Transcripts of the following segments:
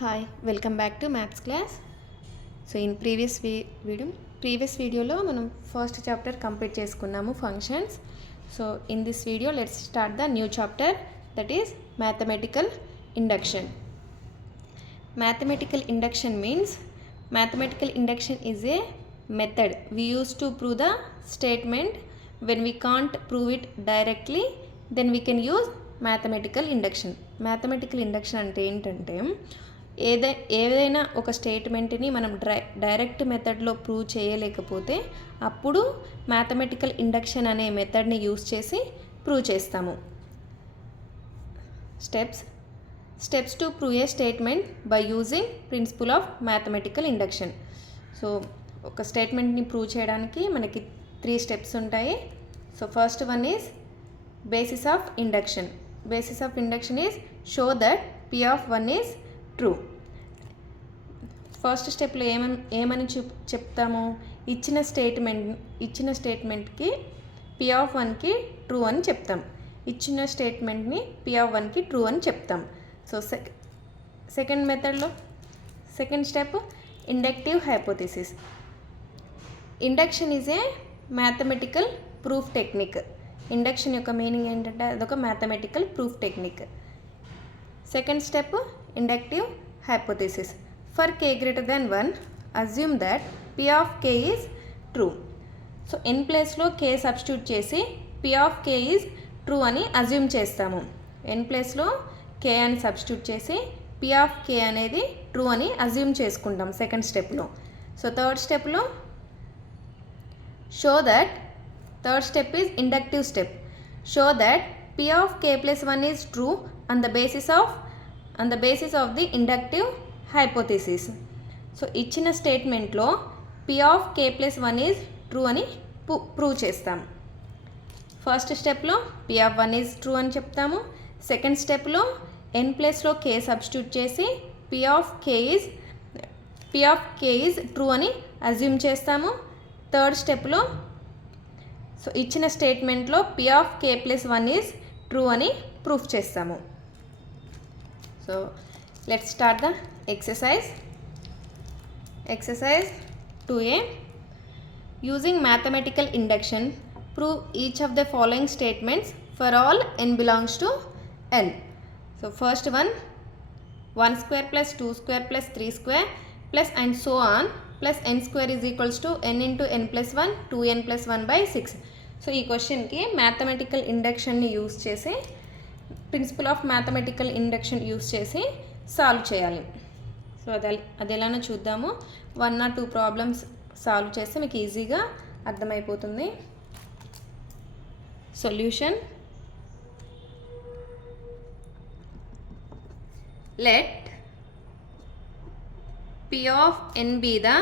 Hi, welcome back to maths class. So in previous videoలో మనం first chapter complete చేసుకున్నాము functions. So in this video let's start the new chapter, that is mathematical induction. Mathematical induction means mathematical induction is a method we use to prove the statement. When we can't prove it directly, then we can use mathematical induction. Mathematical induction అంటే ఏంటంటే ఏదైనా ఒక స్టేట్మెంట్ని మనం direct మెథడ్లో prove చేయలేకపోతే అప్పుడు mathematical induction అనే మెథడ్ని యూస్ చేసి ప్రూవ్ చేస్తాము. Steps to prove a statement by using principle of mathematical induction. So ఒక స్టేట్మెంట్ని ప్రూవ్ చేయడానికి మనకి 3 స్టెప్స్ ఉంటాయి. So first one is basis of induction. Basis of induction is show that P of 1 is true. First స్టెప్లో ఏమని చెప్తాము, ఇచ్చిన స్టేట్మెంట్కి పి ఆఫ్ 1కి ట్రూ అని చెప్తాం. ఇచ్చిన స్టేట్మెంట్ని పి ఆఫ్ 1కి ట్రూ అని చెప్తాం. So second step inductive hypothesis. Induction is a mathematical proof technique. Induction యొక్క మీనింగ్ ఏంటంటే అదొక mathematical proof technique. Second step inductive hypothesis. For k greater than 1 assume that p of k is true. So n ప్లేస్లో k substitute చేసి p of k is true అని assume చేస్తాము. n ప్లేస్లో k అని substitute చేసి p of k అనేది true అని assume చేసుకుంటాం సెకండ్ స్టెప్లో. So third step is inductive step. Show that p of k plus 1 is true on the basis of the inductive hypothesis. So ఇచ్చిన స్టేట్మెంట్లో p of k plus 1 is true అని prove చేస్తాం. First స్టెప్లో p of 1 is true అని చెప్తాము. Second స్టెప్లో n ప్లేస్లో k substitute చేసి p of k is true అని అజ్యూమ్ చేస్తాము. థర్డ్ స్టెప్లో సో ఇచ్చిన స్టేట్మెంట్లో p of k plus 1 is true అని ప్రూఫ్ చేస్తాము. So let's start the exercise 2a. Using mathematical induction, prove each of the following statements for all n belongs to L. So first one, 1 square plus 2 square plus 3 square plus and so on plus n square is equals to n into n plus 1 2n plus 1 by 6. So ఈ క్వశ్చన్కి mathematical ఇండక్షన్ని use చేసి principle of mathematical induction use చేసి solve చేయాలి. So అది ఎలానో చూద్దాము. 1 or 2 problems solve చేస్తే మీకు ఈజీగా అర్థమైపోతుంది. Solution. Let p of n be the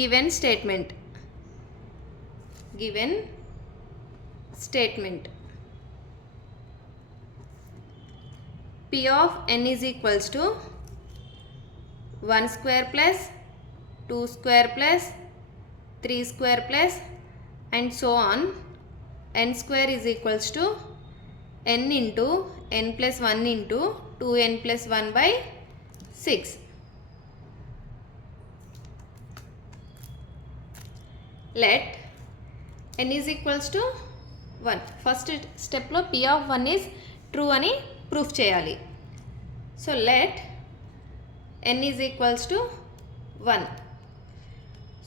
given statement. P of n is equals to 1 square plus 2 square plus 3 square plus and so on. N square is equals to n into n plus 1 into 2n plus 1 by 6. Let n is equals to 1. First స్టెప్లో p of 1 is true అని proof చేయాలి. So let n is equals to 1.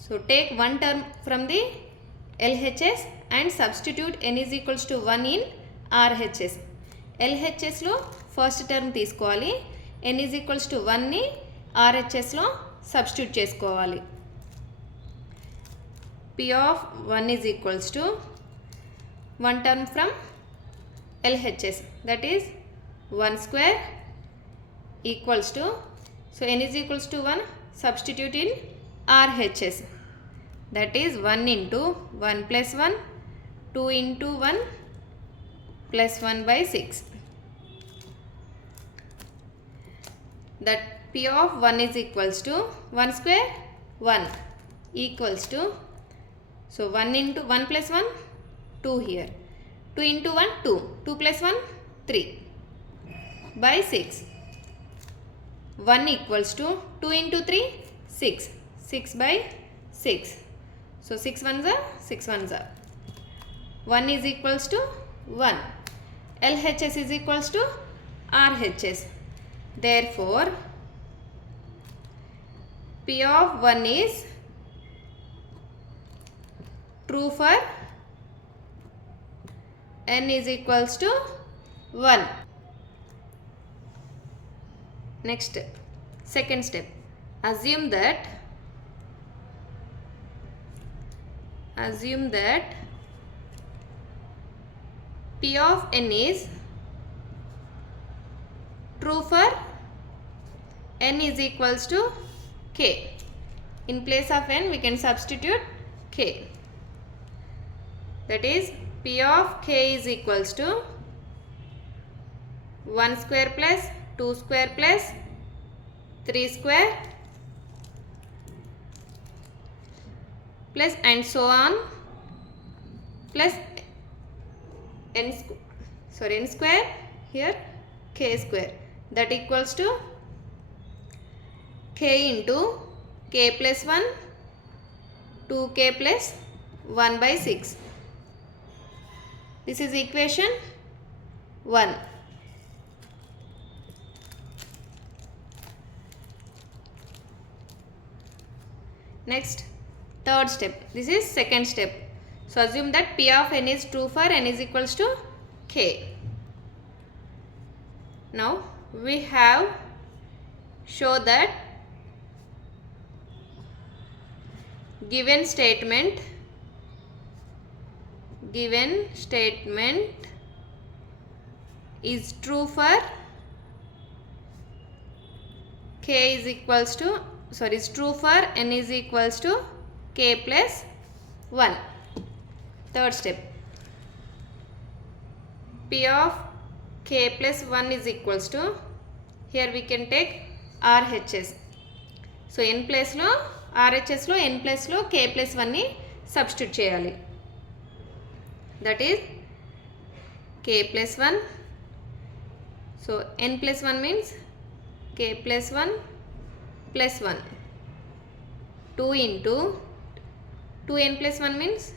So take one term from the LHS and substitute n is equals to 1 in RHS. LHSలో first term తీసుకోవాలి, n is equals to 1ని RHSలో substitute చేసుకోవాలి. p of 1 is equals to 1 term from LHS, that is 1 square equals to, so n is equals to 1, substitute in RHS, that is 1 into 1 plus 1 2 into 1 plus 1 by 6. That p of 1 is equals to 1 square 1 equals to, so 1 into 1 plus 1 2 here, 2 into 1 2, 2 plus 1 3 by 6. 1 equals to 2 into 3 6, 6 by 6. So 6 ones are 6 ones are 1 is equals to 1. LHS is equals to RHS. Therefore P of 1 is true for n is equals to 1. Next, second step. Assume that P of n is true for n is equals to k. In place of n we can substitute k. That is P of k is equals to 1 square plus 2 square plus 3 square plus and so on plus n square here k square, that equals to k into k plus 1 2k plus 1 by 6. This is equation 1. Next, third step. This is second step. So assume that P of n is true for n is equals to k. Now we have show that given statement is true for k is equals to is true for n is equals to k plus 1. Third step, P of k plus 1 is equals to, here we can take RHS. So n place lo RHS lo n place lo k plus 1 ni substitute cheyali. That is k plus 1. So n plus 1 means k plus 1 plus 1. 2 into 2n plus 1 means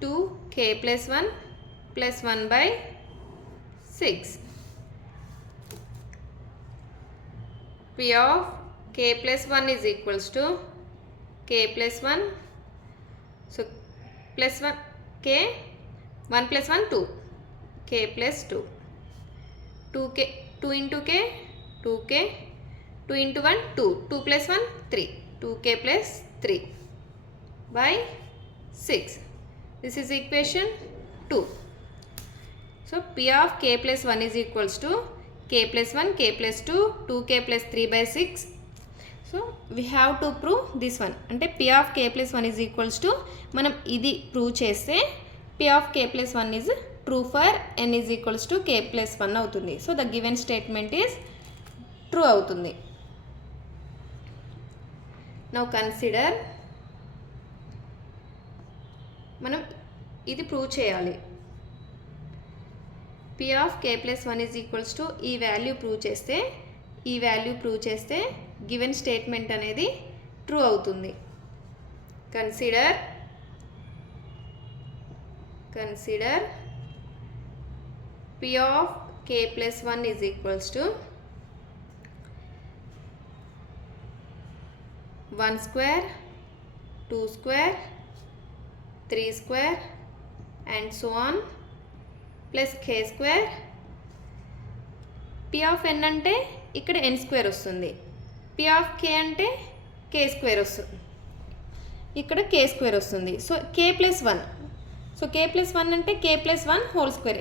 2k plus 1 plus 1 by 6. P of k plus 1 is equals to k plus 1. So plus 1 k, 1 plus 1 2, k plus 2. 2k, 2 into k, 2k, 2 into 1 2, 2 plus 1 3, 2k plus 3 by 6. This is equation 2. So P of k plus 1 is equals to k plus 1, k plus 2, 2k plus 3 by 6. So we have to prove this one. Ante P of k plus 1 is equals to, manam idi prove cheste P of k plus 1 is true for n is equals to k plus 1 avutundi. So the given statement is true avutundi. Now consider, మనం ఇది prove చేయాలి. P of k plus 1 is equals to ఈ value prove చేస్తే given statement అనేది true అవుతుంది. Consider P of k plus 1 is equals to 1 square, 2 square, 3 square and so on plus k square. P of n అంటే ఇక్కడ n square వస్తుంది. P of k అంటే k square వస్తుంది, ఇక్కడ k square వస్తుంది. So k plus 1, so k plus 1 అంటే k plus 1 whole square.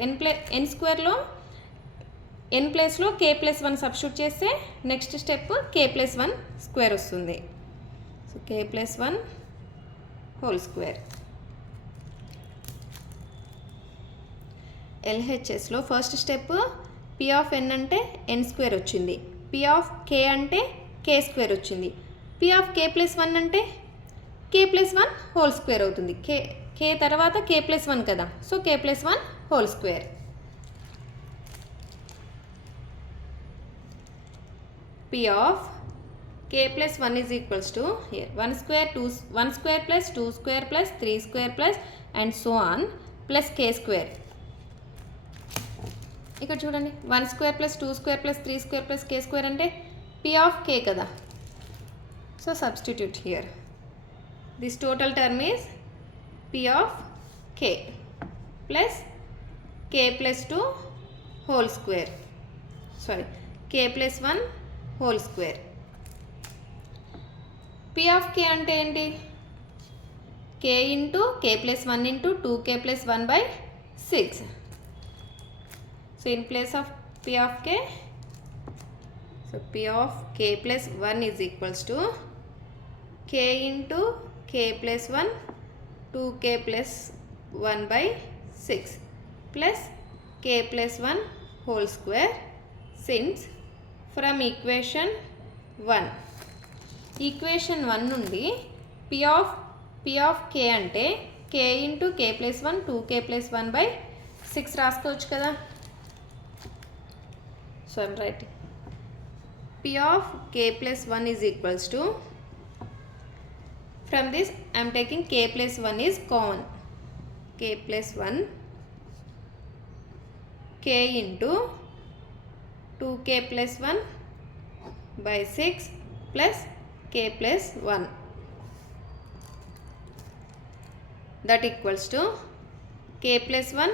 n స్క్వేర్లో n ప్లేస్లో k plus 1 సబ్స్టిట్యూట్ చేస్తే next step k plus 1 square వస్తుంది. So k plus 1 whole square. LHSలో first step P of n అంటే n square వచ్చింది, P of k అంటే k square వచ్చింది, P of k plus 1 అంటే k plus 1 హోల్ స్క్వేర్ అవుతుంది. k తర్వాత k plus 1 కదా, so k plus 1 whole square. P of k plus 1 is equals to here 1 square plus 2 square plus 3 square plus and so on plus k square. ఇక్కడ చూడండి 1 square plus 2 square plus 3 square plus k square అంటే P of k కదా. So substitute here. This total term is P of k plus k plus 2 whole square. Sorry, k plus 1 whole square. P of k అంటే ఏంటి? k into k plus 1 into 2k plus 1 by 6. So in place of P of k, so P of k plus 1 is equals to k into k plus 1 2k plus 1 by 6 plus k plus 1 whole square, since from equation 1 నుండి P of k అంటే k into k plus 1 2k plus 1 by 6 రాసుకోవచ్చు కదా. So I am writing P of k plus 1 is equals to, from this I am taking k plus 1 is common, k plus 1 k into 2k plus 1 by 6 plus k plus 1, that equals to k plus 1.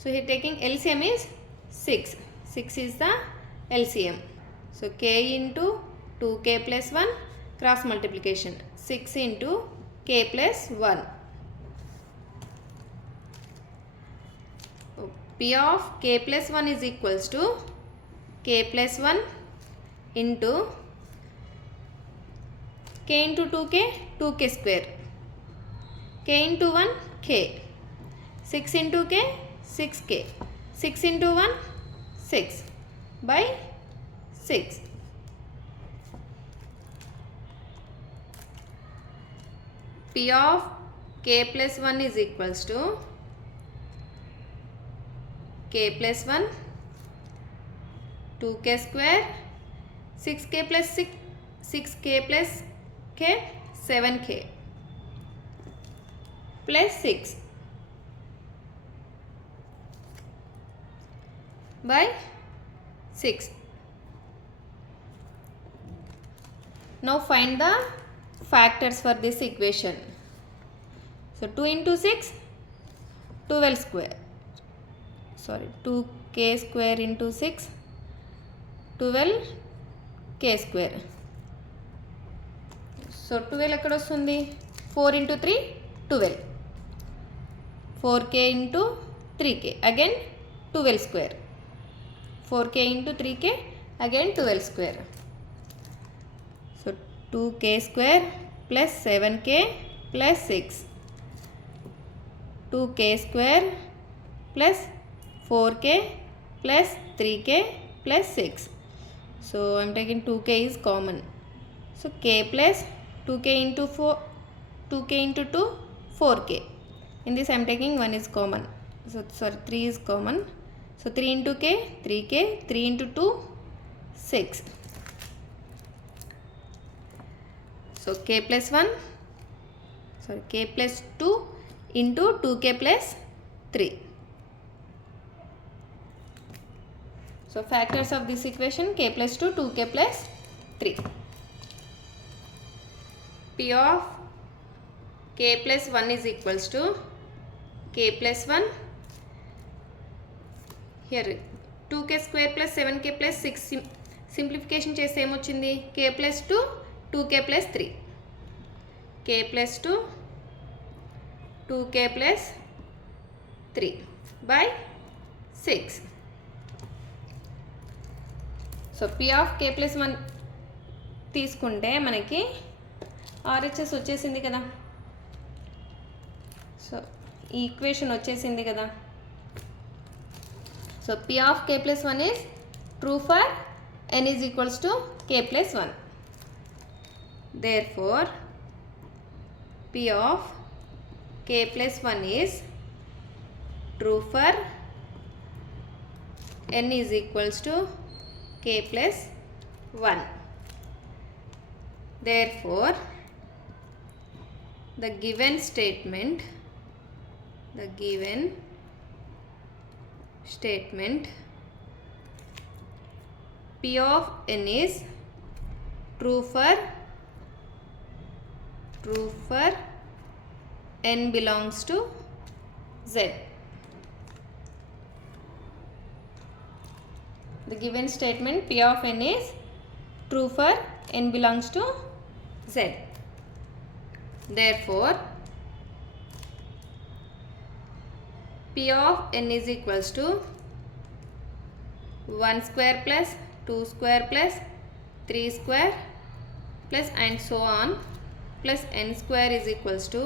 So here taking LCM is 6. 6 is the LCM. So k into 2k plus 1 cross multiplication, 6 into k plus 1. P of k plus 1 is equals to k plus 1 into k into 2k 2k square, k into 1 k, 6 into k 6k, 6 into 1 6 by 6. P of k plus 1 is equals to k plus 1 2k square, 6k plus 6 6k plus k 7k plus 6 by 6. Now find the factors for this equation. So 2 into 6 12 square, sorry 2k square into 6 12k square. So 12 ఎక్కడ వస్తుంది? 4 into 3 12, 4k into 3k again 12 square, 4k into 3k again 12 square. So 2k square plus 7k plus 6, 2k square plus 4k plus 3k plus 6. So I am taking 2k is common. So k plus 2k into 4, 2k into 2 4k. In this I am taking 1 is common. So sorry 3 is common. So 3 into k 3k, 3 into 2 6. So k plus 1, sorry k plus 2 into 2k plus 3. So factors of this equation k plus 2 2k plus 3. P of k plus 1 is equals to k plus 1, here 2k square plus 7k plus 6 simplification చేస్తే ఏమొచ్చింది? k plus 2 2k plus 3, k plus 2 2k plus 3 by 6. So P of k plus 1 తీసుకుంటే మనకి RHS వచ్చేసింది కదా. So ఈ equation వచ్చేసింది కదా. So P of k plus 1 is true for n is equals to k plus 1. Therefore P of k plus 1 is true for n is equals to k plus 1. Therefore, the given statement P of n is true for n belongs to Z. The given statement P of n is true for n belongs to Z. Therefore, P of n is equals to 1 square plus 2 square plus 3 square plus and so on plus n square is equals to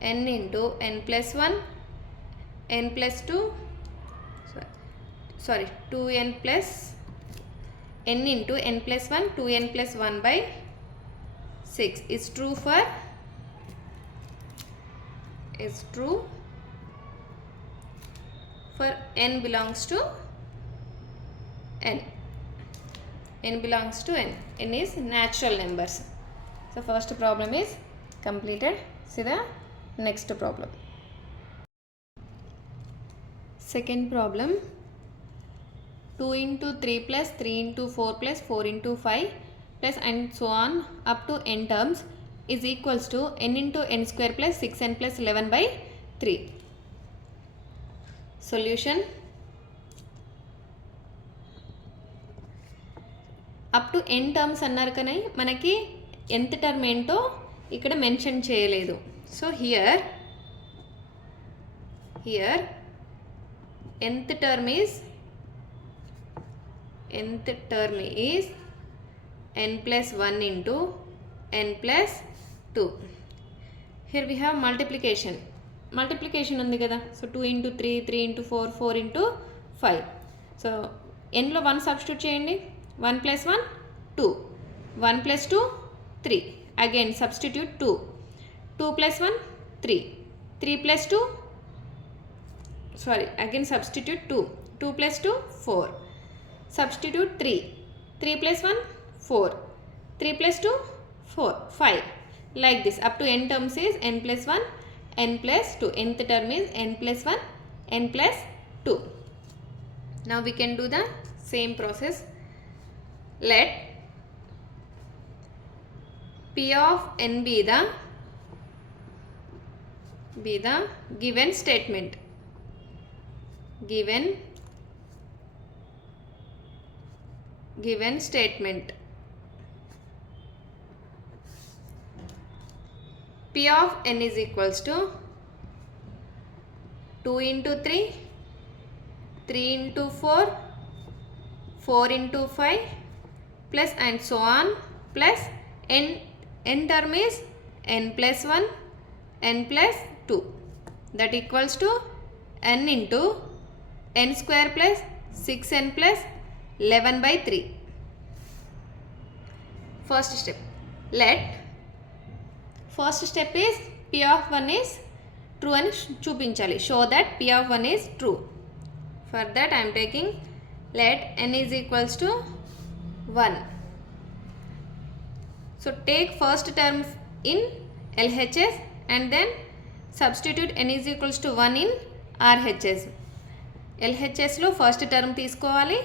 n into n plus 1 n plus 2 2n plus n into n plus 1 2n plus 1 by 6 is true for n belongs to n. N belongs to n. N is natural numbers. So first problem is completed. See the next problem. Second problem, 2 into 3 plus 3 into 4 plus 4 into 5 plus and so on up to n terms is equals to n into n square plus 6n plus 11 by 3. Solution. Up to n terms అన్నారు కానీ మనకి nth term ఏంటో ఇక్కడ mention చేయలేదు. So here nth term is n plus 1 into n plus 2. Here we have multiplication ఉంది కదా. So 2 into 3 3 into 4 4 into 5. So nలో 1 substitute చేయండి. 1 plus 1 2 1 plus 2 3 again substitute 2 2 plus 1 3 3 plus 2 again substitute 2 2 plus 2 4 substitute 3 3 plus 1 4 3 plus 2 4 5 like this up to n terms is n plus 1 n plus 2. Nth term is n plus 1 n plus 2. Now we can do the same process. Let P of n be the given statement. Given statement P of n is equals to 2 into 3 3 into 4 4 into 5 plus and so on plus n term is n plus 1 n plus 2 that equals to n into n square plus 6n plus 11 by 3. First step. First step is P of 1 is true and చూపించాలి. Show that P of 1 is true. For that I am taking let n is equals to 1. So take first term in LHS and then substitute n is equals to 1 in RHS. LHS లో first term తీసుకోవాలి.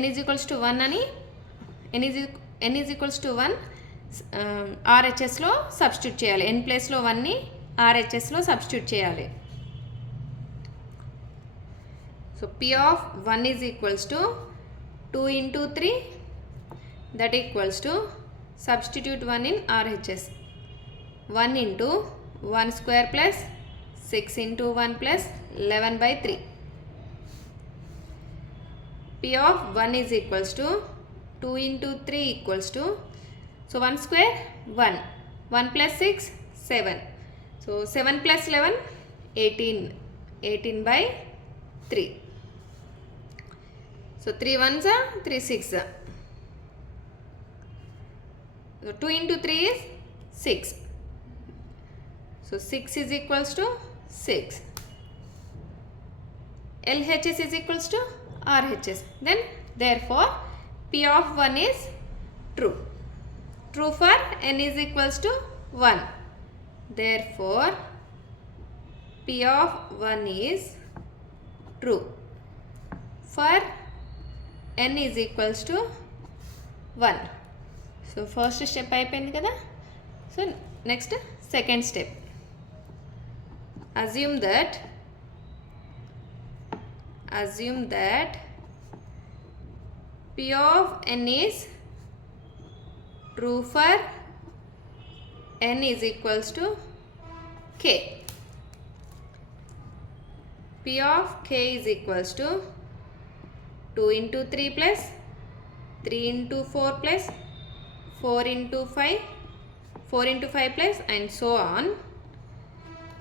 n is equals to 1 అని n is equals to 1 RHS లో substitute చేయాలి. n ప్లేస్లో 1ని RHS లో substitute చేయాలి. So P of 1 is equals to 2 into 3 that equals to substitute 1 in RHS 1 into 1 square plus 6 into 1 plus 11 by 3. P of 1 is equals to 2 into 3 equals to, so 1 square 1 1 plus 6 7. So 7 plus 11 18 by 3. So 3 1s are 3 6. So 2 into 3 is 6. So 6 is equals to 6. LHS is equals to RHS. Then therefore P of 1 is true. True for n is equals to 1. Therefore, P of 1 is true for n is equals to 1. So first step అయిపోయింది కదా. So next second step. assume that P of n is true for n is equals to k. P of k is equals to 2 into 3 plus 3 into 4 plus 4 into 5 plus and so on.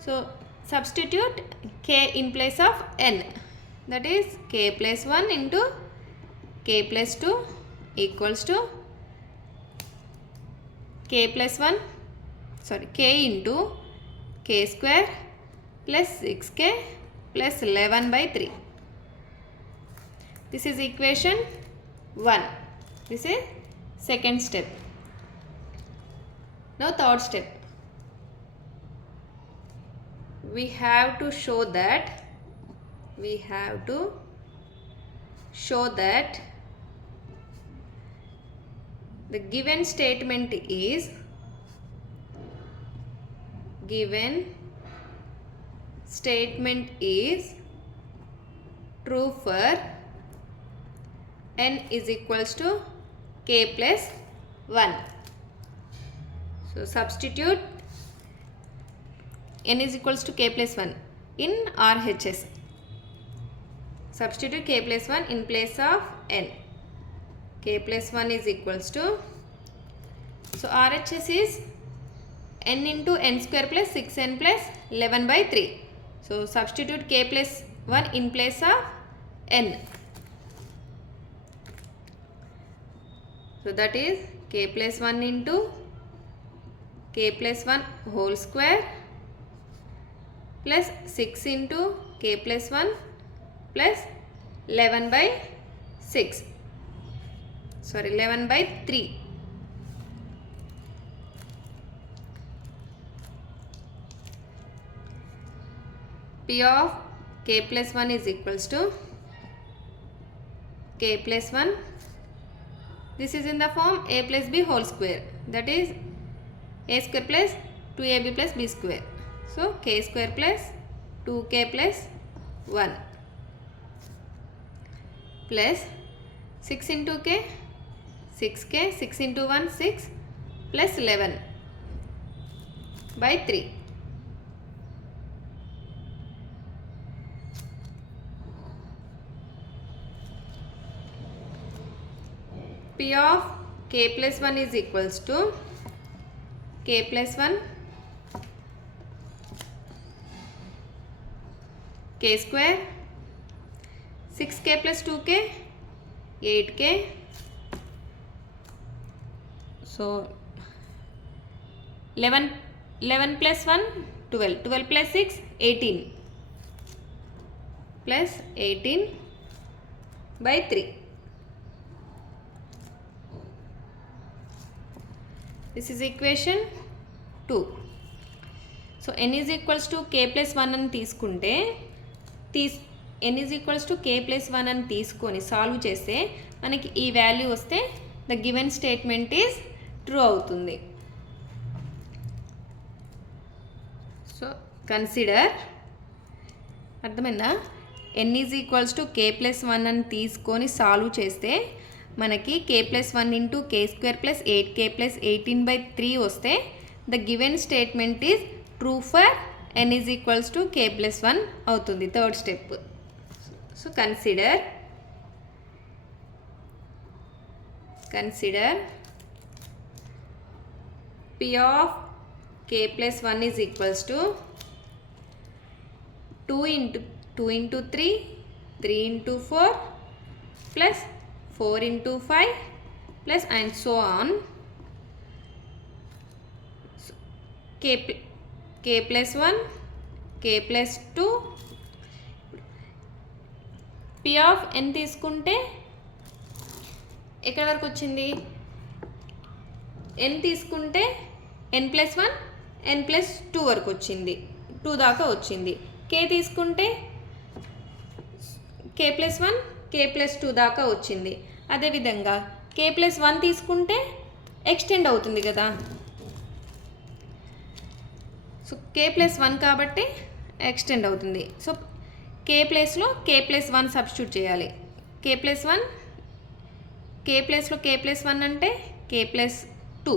So substitute k in place of n, that is k plus 1 into k plus 2 equals to k into k square plus 6k plus 11 by 3. This is equation 1. This is second step. Now third step. We have to show that the given statement is true for n is equals to k plus 1. So substitute n is equals to k plus 1 in RHS. Substitute k plus 1 in place of n. K plus 1 is equals to, so RHS is n into n square plus 6n plus 11 by 3. So substitute k plus 1 in place of n. So that is k plus 1 into k plus 1 whole square plus 6 into k plus 1 plus 11 by 6. Sorry, 11 by 3. P of k plus 1 is equals to k plus 1. This is in the form a plus b whole square, that is a square plus 2ab plus b square. So k square plus 2k plus 1 plus 6 into k, 6k, 6 into 1, 6 plus 11 by 3. P of k plus 1 is equals to k plus 1 k square 6k plus 2k 8k. So 11 plus 1 12, 12 plus 6 18 plus 18 by 3. This is equation 2. So n is equals to k plus 1 అని తీసుకుంటే n is equals to k plus 1 అని తీసుకొని solve చేస్తే మనకి ఈ value వస్తే the given statement is true అవుతుంది. So consider, అర్థమైందా? n is equals to k plus 1 అని తీసుకొని సాల్వ్ చేస్తే మనకి k plus 1 into k square plus 8k plus 18 by 3 వస్తే the given statement is true for n is equals to k plus 1 అవుతుంది. Third step. So consider P of k plus 1 is equals to 2 into 3, 3 into 4 plus 4 into 5 plus and so on. So, k plus 1, k plus 2. P of n తీసుకుంటే ఎక్కడి వరకు వచ్చింది? ఎన్ తీసుకుంటే n+1 n+2 వరకు వచ్చింది, 2 దాకా వచ్చింది. కే తీసుకుంటే k+1 k+2 దాకా వచ్చింది. అదేవిధంగా k+1 తీసుకుంటే ఎక్స్టెండ్ అవుతుంది కదా. సో k+1 కాబట్టి ఎక్స్టెండ్ అవుతుంది. సో k ప్లేస్లో k+1 సబ్స్టిట్యూట్ చేయాలి. k+1 k ప్లేస్లో k+1 అంటే k+2,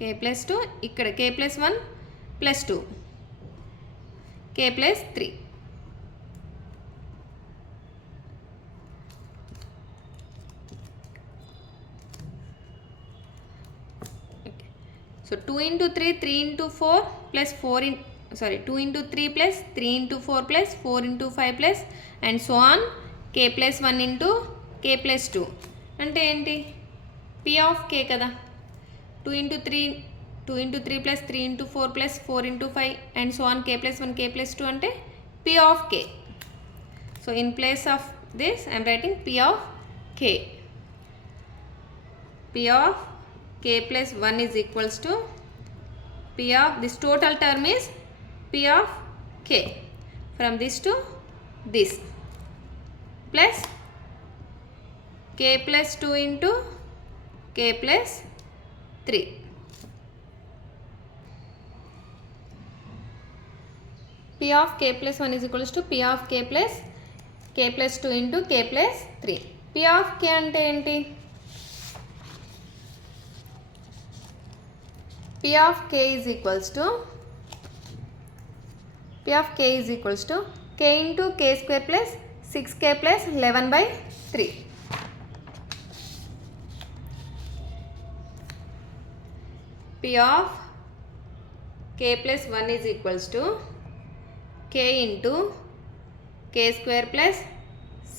k+2 ఇక్కడ k+1 +2 k+3. So 2 into 3 3 into 4 plus 4 in 2 into 3 plus 3 into 4 plus 4 into 5 plus and so on k+1 into k+2 అంటే ఏంటి? p of k కదా. 2 into 3 plus 3 into 4 plus 4 into 5 and so on k+1 k+2 అంటే p of k. So in place of this I am writing p of k. p of k+1 is equals to p of this total term is p of k from this to this plus k+2 into k+3. p of k+1 is equals to p of k+2 into k+3. p of k అంటే ఏంటి? p of k is equals to k into k square plus 6k plus 11/3. p of k+1 is equals to k into k square plus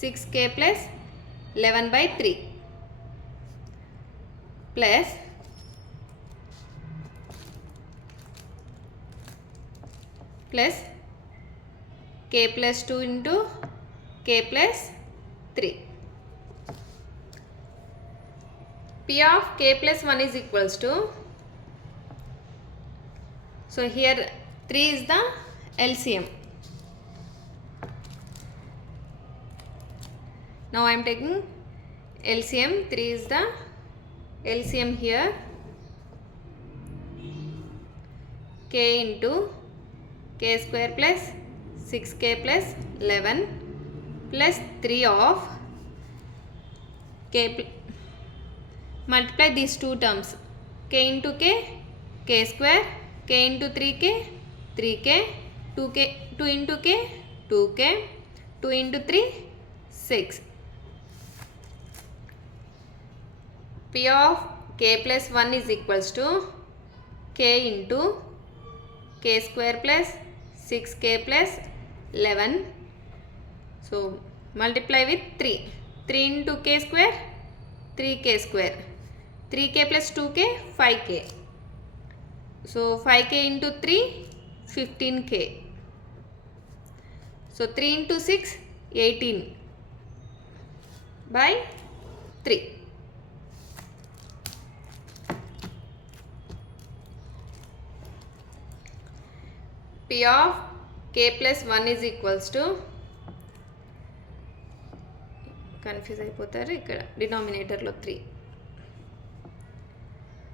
6k plus 11/3 plus k+2 into k+3. p of k+1 is equals to, so here 3 is the LCM. Now I am taking LCM. 3 is the LCM here. K into k square plus 6k plus 11 plus 3 of k, multiply these two terms, k into k square, k into 3k 3k, 2 into k 2k, 2 into 3 6. p of k+1 is equals to k into k square plus 6k plus 11. So multiply with 3. 3 into k square 3k square, 3k plus 2k 5k. So 5k into 3 15k. So 3 into 6 18 by 3. p of k+1 is equals to, confuse అయిపోతారు ఇక్కడ డినామినేటర్లో 3.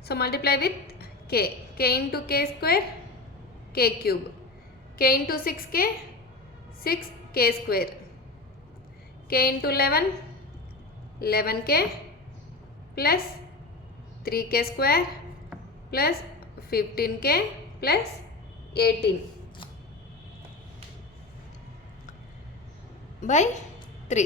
So multiply with k into k square k cube, k into 6k 6k square, k into 11 11k plus 3k square plus 15k plus 18 by 3.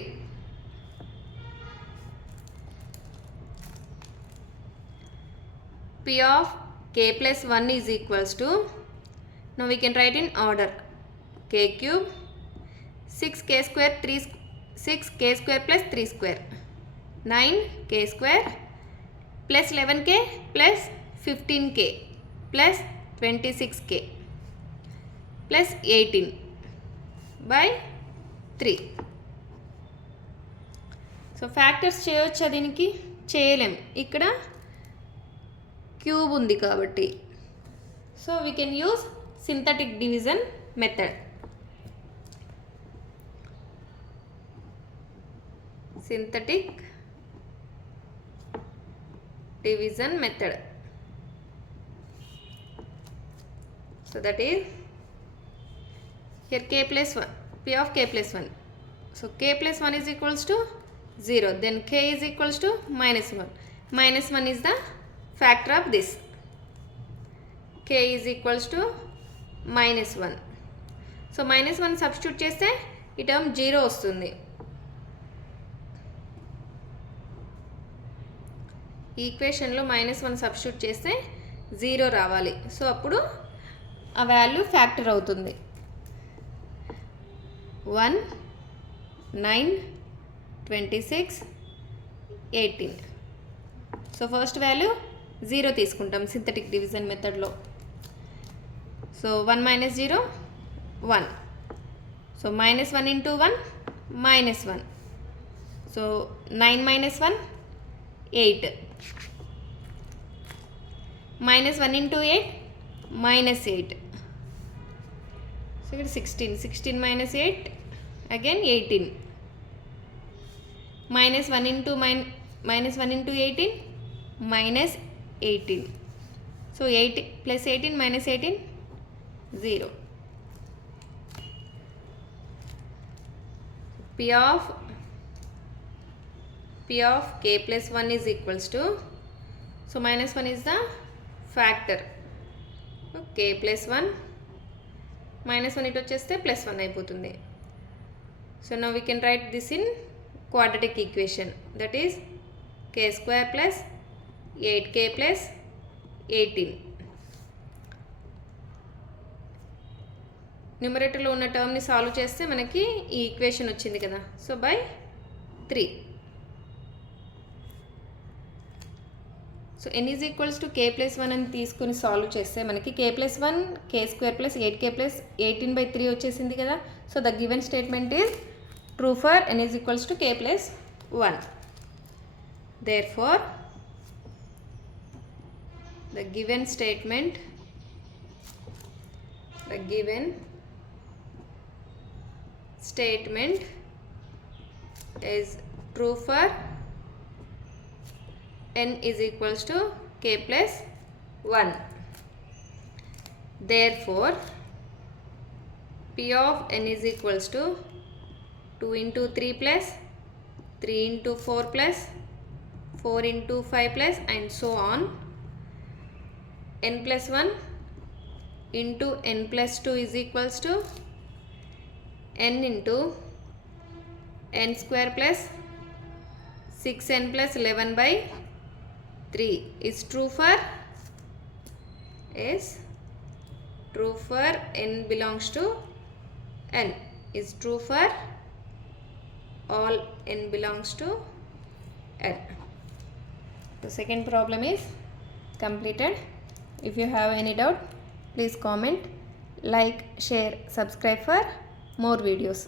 p of k+1 is equals to, now we can write in order, k cube 6k square 6k square plus 3 square 9k square plus 11k plus 15k plus 26k plus 18 by 3. So factors చేయొచ్చా? దీనికి చేయలేం. ఇక్కడ cube ఉంది కాబట్టి. So we can use synthetic division method. Synthetic division method. So that is here k plus 1, p of k plus 1. So k plus 1 is equals to 0, then k is equals to minus 1. Minus 1 is the factor of this. K is equals to minus 1. So minus 1 substitute చేస్తే ఈ term 0 వస్తుంది. ఈ ఈక్వేషన్లో -1 substitute చేస్తే 0 రావాలి. So అప్పుడు ఆ value factor అవుతుంది. 1, 9, 26, 18. So first value 0 తీసుకుంటాం సింథటిక్ డివిజన్ మెథడ్లో. So 1 - 0 1. So -1 into 1 -1. So 9 - 1 8. -1 into 8 -8. So here 16. 16 minus 8 again 18. -1 into 18 -18. So 8 plus 18 minus 18 0. P of k plus 1 is equals to, so -1 is the factor. So k plus 1 -1 ఇటు వచ్చేస్తే +1 అయిపోతుంది. So now we can write this in quadratic equation, that is k square plus 8k plus 18. న్యూమరేటర్లో ఉన్న టర్మ్ని solve చేస్తే మనకి ఈ equation వచ్చింది కదా. So by 3. So n is equals to k plus 1 అని తీసుకుని సాల్వ్ చేస్తే మనకి k plus 1 k square plus 8k plus 18/3 వచ్చేసింది కదా. So the given statement is true for n is equals to k plus 1. Therefore the given statement is true for n is equals to k plus 1. Therefore p of n is equals to 2 into 3 plus 3 into 4 plus 4 into 5 plus and so on. N plus 1 into n plus 2 is equals to n into n square plus 6n plus 11/3 is true for n belongs to n, is true for all n belongs to n. The second problem is completed. If you have any doubt, please comment, like, share, subscribe for more videos.